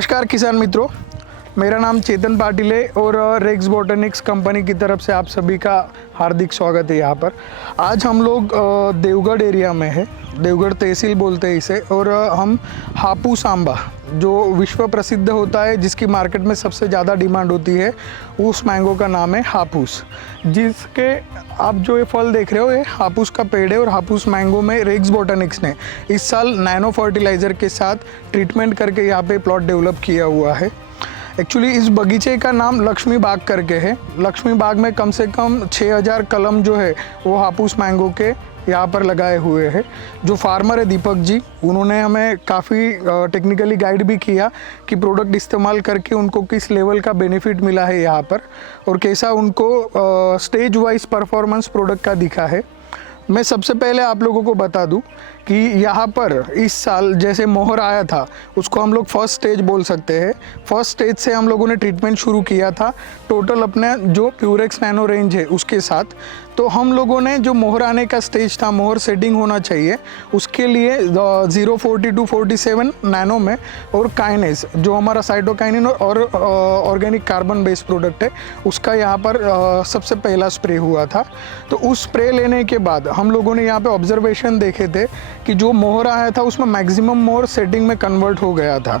नमस्कार किसान मित्रों, मेरा नाम चेतन पाटिल है और रेक्स बॉटनिक्स कंपनी की तरफ से आप सभी का हार्दिक स्वागत है। यहाँ पर आज हम लोग देवगढ़ एरिया में है, देवगढ़ तहसील बोलते हैं इसे, और हम हापूस आंबा जो विश्व प्रसिद्ध होता है, जिसकी मार्केट में सबसे ज़्यादा डिमांड होती है, उस मैंगो का नाम है हापूस। जिसके आप जो ये फल देख रहे हो ये हापूस का पेड़ है, और हापूस मैंगो में रेक्स बॉटनिक्स ने इस साल नैनो फर्टिलाइज़र के साथ ट्रीटमेंट करके यहाँ पे प्लॉट डेवलप किया हुआ है। एक्चुअली इस बगीचे का नाम लक्ष्मी बाग करके है। लक्ष्मी बाग में कम से कम 6000 कलम जो है वो हापूस मैंगो के यहाँ पर लगाए हुए हैं। जो फार्मर है दीपक जी, उन्होंने हमें काफ़ी टेक्निकली गाइड भी किया कि प्रोडक्ट इस्तेमाल करके उनको किस लेवल का बेनिफिट मिला है यहाँ पर, और कैसा उनको स्टेज वाइज परफॉर्मेंस प्रोडक्ट का दिखा है। मैं सबसे पहले आप लोगों को बता दूं कि यहाँ पर इस साल जैसे मोहर आया था, उसको हम लोग फर्स्ट स्टेज बोल सकते हैं। फर्स्ट स्टेज से हम लोगों ने ट्रीटमेंट शुरू किया था टोटल अपने जो प्यूरेक्स नैनो रेंज है उसके साथ। तो हम लोगों ने जो मोहर आने का स्टेज था, मोहर सेटिंग होना चाहिए, उसके लिए 04247 नैनो में और काइनेस जो हमारा साइटोकाइनिन और ऑर्गेनिक कार्बन बेस्ड प्रोडक्ट है, उसका यहाँ पर सबसे पहला स्प्रे हुआ था। तो उस स्प्रे लेने के बाद हम लोगों ने यहाँ पे ऑब्जर्वेशन देखे थे कि जो मोहर आया था उसमें मैक्सिमम मोहर सेटिंग में कन्वर्ट हो गया था।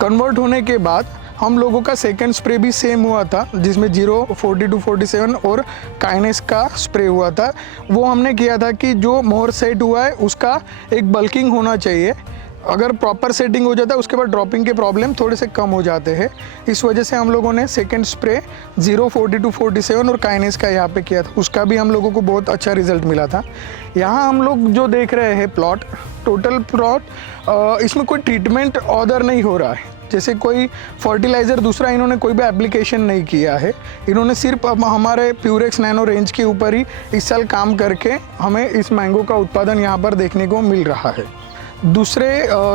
कन्वर्ट होने के बाद हम लोगों का सेकेंड स्प्रे भी सेम हुआ था, जिसमें 04247 और काइनेस का स्प्रे हुआ था। वो हमने किया था कि जो मोहर सेट हुआ है उसका एक बल्किंग होना चाहिए। अगर प्रॉपर सेटिंग हो जाता है उसके बाद ड्रॉपिंग के प्रॉब्लम थोड़े से कम हो जाते हैं। इस वजह से हम लोगों ने सेकंड स्प्रे 04247 और काइनेस का यहाँ पे किया था, उसका भी हम लोगों को बहुत अच्छा रिजल्ट मिला था। यहाँ हम लोग जो देख रहे हैं प्लॉट, टोटल प्लॉट, इसमें कोई ट्रीटमेंट ऑर्डर नहीं हो रहा है, जैसे कोई फर्टिलाइज़र दूसरा इन्होंने कोई भी एप्लीकेशन नहीं किया है। इन्होंने सिर्फ हमारे प्यूरेक्स नैनो रेंज के ऊपर ही इस साल काम करके हमें इस मैंगो का उत्पादन यहाँ पर देखने को मिल रहा है। दूसरे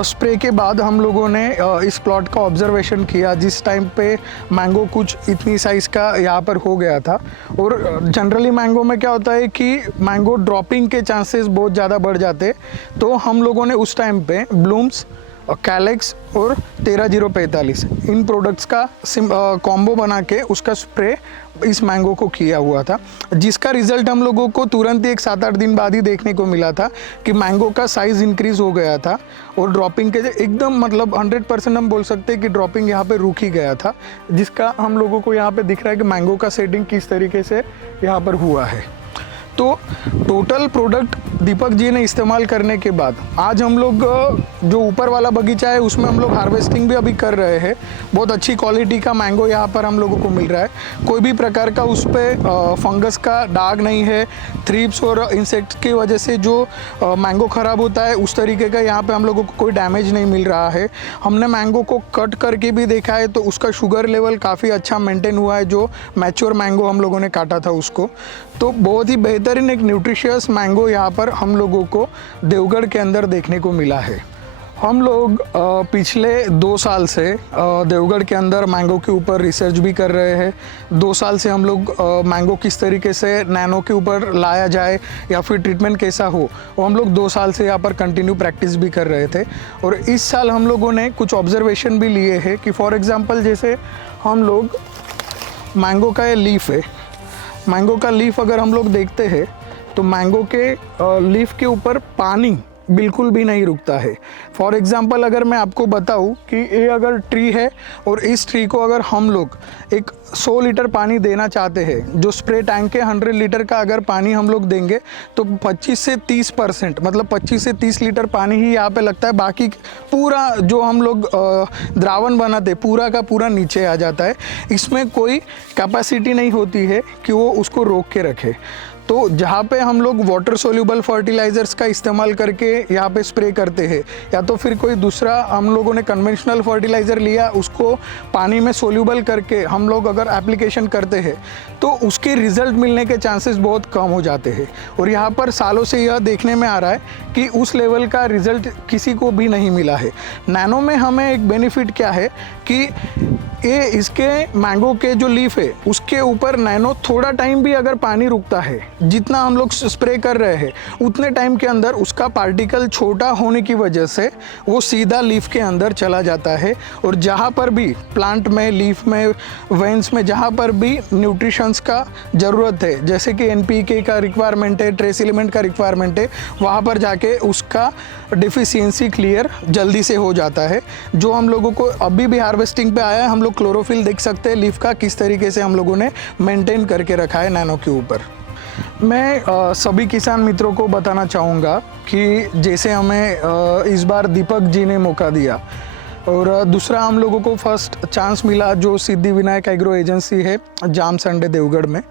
स्प्रे के बाद हम लोगों ने इस प्लॉट का ऑब्जर्वेशन किया, जिस टाइम पे मैंगो कुछ इतनी साइज़ का यहाँ पर हो गया था। और जनरली मैंगो में क्या होता है कि मैंगो ड्रॉपिंग के चांसेस बहुत ज़्यादा बढ़ जाते। तो हम लोगों ने उस टाइम पे ब्लूम्स, कैलेक्स और 13045 इन प्रोडक्ट्स का कॉम्बो बना के उसका स्प्रे इस मैंगो को किया हुआ था, जिसका रिज़ल्ट हम लोगों को तुरंत ही एक 7-8 दिन बाद ही देखने को मिला था कि मैंगो का साइज़ इंक्रीज हो गया था और ड्रॉपिंग के एकदम मतलब 100% हम बोल सकते हैं कि ड्रॉपिंग यहाँ पे रुक ही गया था, जिसका हम लोगों को यहाँ पे दिख रहा है कि मैंगो का सेटिंग किस तरीके से यहाँ पर हुआ है। तो टोटल प्रोडक्ट दीपक जी ने इस्तेमाल करने के बाद आज हम लोग जो ऊपर वाला बगीचा है उसमें हम लोग हार्वेस्टिंग भी अभी कर रहे हैं। बहुत अच्छी क्वालिटी का मैंगो यहाँ पर हम लोगों को मिल रहा है, कोई भी प्रकार का उस पर फंगस का दाग नहीं है। थ्रिप्स और इंसेक्ट्स की वजह से जो मैंगो ख़राब होता है उस तरीके का यहाँ पे हम लोगों को कोई डैमेज नहीं मिल रहा है। हमने मैंगो को कट करके भी देखा है तो उसका शुगर लेवल काफ़ी अच्छा मेंटेन हुआ है, जो मैच्योर मैंगो हम लोगों ने काटा था उसको। तो बहुत ही बेहतरीन एक न्यूट्रिशियस मैंगो यहाँ पर हम लोगों को देवगढ़ के अंदर देखने को मिला है। हम लोग पिछले 2 साल से देवगढ़ के अंदर मैंगो के ऊपर रिसर्च भी कर रहे हैं। 2 साल से हम लोग मैंगो किस तरीके से नैनो के ऊपर लाया जाए या फिर ट्रीटमेंट कैसा हो, वो हम लोग 2 साल से यहाँ पर कंटिन्यू प्रैक्टिस भी कर रहे थे। और इस साल हम लोगों ने कुछ ऑब्जर्वेशन भी लिए हैं कि फॉर एग्ज़ाम्पल जैसे हम लोग मैंगो का ये लीफ है, मैंगो का लीफ अगर हम लोग देखते हैं तो मैंगो के लीफ के ऊपर पानी बिल्कुल भी नहीं रुकता है। फॉर एग्ज़ाम्पल अगर मैं आपको बताऊं कि ये अगर ट्री है और इस ट्री को अगर हम लोग एक 100 लीटर पानी देना चाहते हैं, जो स्प्रे टैंक के 100 लीटर का अगर पानी हम लोग देंगे तो 25 से 30% मतलब 25 से 30 लीटर पानी ही यहाँ पे लगता है। बाकी पूरा जो हम लोग द्रावण बनाते पूरा का पूरा नीचे आ जाता है। इसमें कोई कैपेसिटी नहीं होती है कि वो उसको रोक के रखे। तो जहाँ पे हम लोग वाटर सोल्यूबल फर्टिलाइज़र्स का इस्तेमाल करके यहाँ पे स्प्रे करते हैं, या तो फिर कोई दूसरा हम लोगों ने कन्वेंशनल फर्टिलाइज़र लिया, उसको पानी में सोल्यूबल करके हम लोग अगर एप्लीकेशन करते हैं तो उसके रिज़ल्ट मिलने के चांसेस बहुत कम हो जाते हैं। और यहाँ पर सालों से यह देखने में आ रहा है कि उस लेवल का रिज़ल्ट किसी को भी नहीं मिला है। नैनो में हमें एक बेनिफिट क्या है कि ये इसके मैंगो के जो लीफ है उसके ऊपर नैनो थोड़ा टाइम भी अगर पानी रुकता है जितना हम लोग स्प्रे कर रहे हैं उतने टाइम के अंदर उसका पार्टिकल छोटा होने की वजह से वो सीधा लीफ के अंदर चला जाता है। और जहाँ पर भी प्लांट में, लीफ में, वेन्स में जहाँ पर भी न्यूट्रिशंस का ज़रूरत है, जैसे कि NPK का रिक्वायरमेंट है, ट्रेस एलिमेंट का रिक्वायरमेंट है, वहाँ पर जाके उसका डिफिशियंसी क्लियर जल्दी से हो जाता है। जो हम लोगों को अभी भी हार्वेस्टिंग पे आया है, हम लोग क्लोरोफिल देख सकते हैं लीफ का किस तरीके से हम लोगों ने मेंटेन करके रखा है नैनो के ऊपर। मैं सभी किसान मित्रों को बताना चाहूँगा कि जैसे हमें इस बार दीपक जी ने मौका दिया और दूसरा हम लोगों को फर्स्ट चांस मिला जो सिद्धि विनायक एग्रो एजेंसी है जाम संडे देवगढ़ में,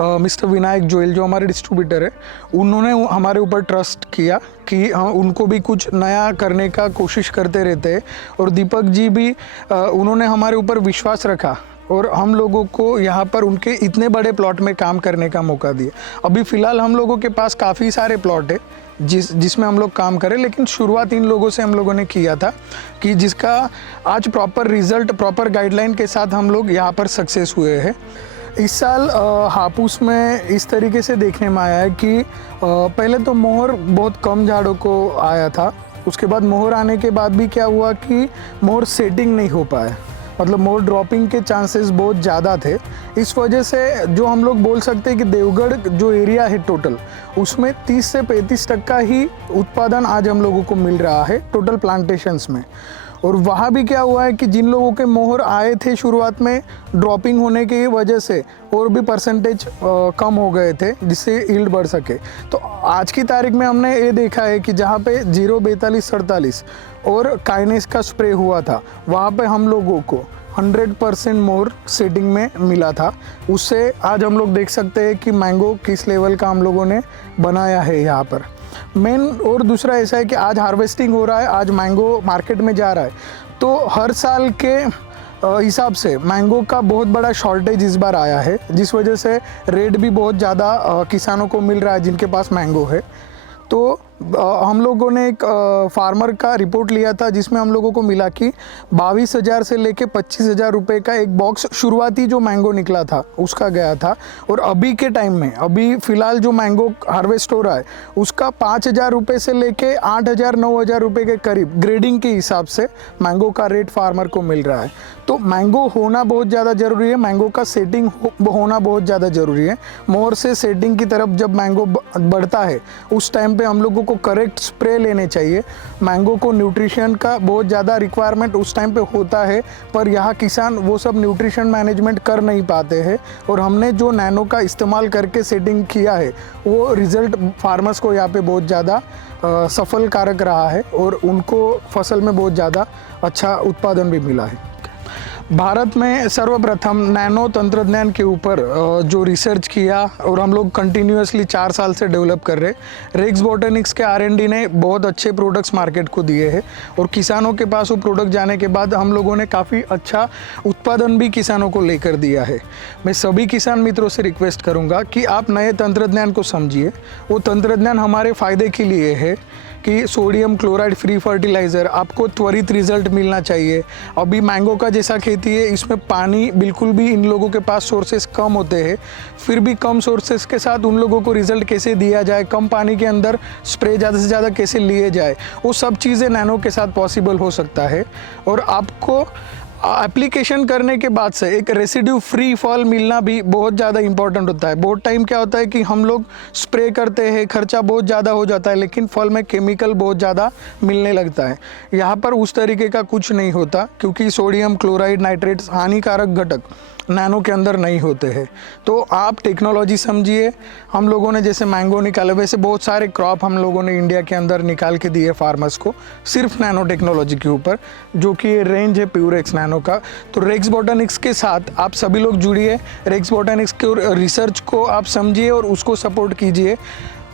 मिस्टर विनायक जोयल जो हमारे डिस्ट्रीब्यूटर है, उन्होंने हमारे ऊपर ट्रस्ट किया कि उनको भी कुछ नया करने का कोशिश करते रहते हैं। और दीपक जी भी उन्होंने हमारे ऊपर विश्वास रखा और हम लोगों को यहाँ पर उनके इतने बड़े प्लॉट में काम करने का मौका दिया। अभी फ़िलहाल हम लोगों के पास काफ़ी सारे प्लॉट है जिसमें हम लोग काम करें, लेकिन शुरुआत इन लोगों से हम लोगों ने किया था कि जिसका आज प्रॉपर रिज़ल्ट, प्रॉपर गाइडलाइन के साथ हम लोग यहाँ पर सक्सेस हुए हैं। इस साल हापुस में इस तरीके से देखने में आया है कि पहले तो मोहर बहुत कम झाड़ों को आया था, उसके बाद मोहर आने के बाद भी क्या हुआ कि मोहर सेटिंग नहीं हो पाया, मतलब मोर ड्रॉपिंग के चांसेस बहुत ज़्यादा थे। इस वजह से जो हम लोग बोल सकते हैं कि देवगढ़ जो एरिया है टोटल, उसमें 30 से 35% ही उत्पादन आज हम लोगों को मिल रहा है टोटल प्लांटेशंस में। और वहाँ भी क्या हुआ है कि जिन लोगों के मोहर आए थे शुरुआत में, ड्रॉपिंग होने की वजह से और भी परसेंटेज कम हो गए थे जिससे यील्ड बढ़ सके। तो आज की तारीख में हमने ये देखा है कि जहाँ पे 042-47 और काइनेस का स्प्रे हुआ था, वहाँ पे हम लोगों को 100% मोर सेटिंग में मिला था। उससे आज हम लोग देख सकते हैं कि मैंगो किस लेवल का हम लोगों ने बनाया है यहाँ पर मेन। और दूसरा ऐसा है कि आज हार्वेस्टिंग हो रहा है, आज मैंगो मार्केट में जा रहा है, तो हर साल के हिसाब से मैंगो का बहुत बड़ा शॉर्टेज इस बार आया है, जिस वजह से रेट भी बहुत ज़्यादा किसानों को मिल रहा है जिनके पास मैंगो है। तो हम लोगों ने एक फार्मर का रिपोर्ट लिया था जिसमें हम लोगों को मिला कि 22,000 से लेके 25,000 रुपये का एक बॉक्स शुरुआती जो मैंगो निकला था उसका गया था। और अभी के टाइम में, अभी फ़िलहाल जो मैंगो हार्वेस्ट हो रहा है उसका 5,000 रुपये से लेके 8,000-9,000 रुपये के करीब ग्रेडिंग के हिसाब से मैंगो का रेट फार्मर को मिल रहा है। तो मैंगो होना बहुत ज़्यादा ज़रूरी है, मैंगो का सेटिंग होना बहुत ज़्यादा ज़रूरी है। मोर से सेटिंग की तरफ जब मैंगो बढ़ता है उस टाइम पे हम लोगों को करेक्ट स्प्रे लेने चाहिए। मैंगो को न्यूट्रिशन का बहुत ज़्यादा रिक्वायरमेंट उस टाइम पे होता है, पर यहाँ किसान वो सब न्यूट्रिशन मैनेजमेंट कर नहीं पाते हैं। और हमने जो नैनो का इस्तेमाल करके सेटिंग किया है वो रिज़ल्ट फार्मर्स को यहाँ पे बहुत ज़्यादा सफल कारक रहा है और उनको फसल में बहुत ज़्यादा अच्छा उत्पादन भी मिला है। भारत में सर्वप्रथम नैनो तंत्रज्ञान के ऊपर जो रिसर्च किया और हम लोग कंटिन्यूसली 4 साल से डेवलप कर रहे, रेक्स बॉटनिक्स के R&D ने बहुत अच्छे प्रोडक्ट्स मार्केट को दिए हैं और किसानों के पास वो प्रोडक्ट जाने के बाद हम लोगों ने काफ़ी अच्छा उत्पादन भी किसानों को लेकर दिया है। मैं सभी किसान मित्रों से रिक्वेस्ट करूँगा कि आप नए तंत्रज्ञान को समझिए। वो तंत्रज्ञान हमारे फ़ायदे के लिए है कि सोडियम क्लोराइड फ्री फर्टिलाइज़र, आपको त्वरित रिजल्ट मिलना चाहिए। अभी मैंगो का जैसा खेती है, इसमें पानी बिल्कुल भी इन लोगों के पास सोर्सेस कम होते हैं, फिर भी कम सोर्सेस के साथ उन लोगों को रिजल्ट कैसे दिया जाए, कम पानी के अंदर स्प्रे ज़्यादा से ज़्यादा कैसे लिए जाए, वो सब चीज़ें नैनो के साथ पॉसिबल हो सकता है। और आपको एप्लीकेशन करने के बाद से एक रेसिड्यू फ्री फल मिलना भी बहुत ज़्यादा इंपॉर्टेंट होता है। बहुत टाइम क्या होता है कि हम लोग स्प्रे करते हैं, खर्चा बहुत ज़्यादा हो जाता है, लेकिन फल में केमिकल बहुत ज़्यादा मिलने लगता है। यहाँ पर उस तरीके का कुछ नहीं होता, क्योंकि सोडियम क्लोराइड नाइट्रेट्स हानिकारक घटक नैनो के अंदर नहीं होते हैं। तो आप टेक्नोलॉजी समझिए। हम लोगों ने जैसे मैंगो निकाले, वैसे बहुत सारे क्रॉप हम लोगों ने इंडिया के अंदर निकाल के दिए फार्मर्स को, सिर्फ नैनो टेक्नोलॉजी के ऊपर, जो कि ये रेंज है प्यूरेक्स नैनो का। तो रेक्स बॉटनिक्स के साथ आप सभी लोग जुड़िए, रेक्स बॉटनिक्स के रिसर्च को आप समझिए और उसको सपोर्ट कीजिए,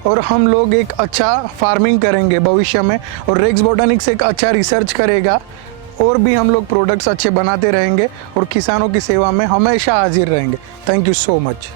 और हम लोग एक अच्छा फार्मिंग करेंगे भविष्य में। और रेक्स बॉटनिक्स एक अच्छा रिसर्च करेगा और भी हम लोग प्रोडक्ट्स अच्छे बनाते रहेंगे और किसानों की सेवा में हमेशा हाजिर रहेंगे। Thank you so much.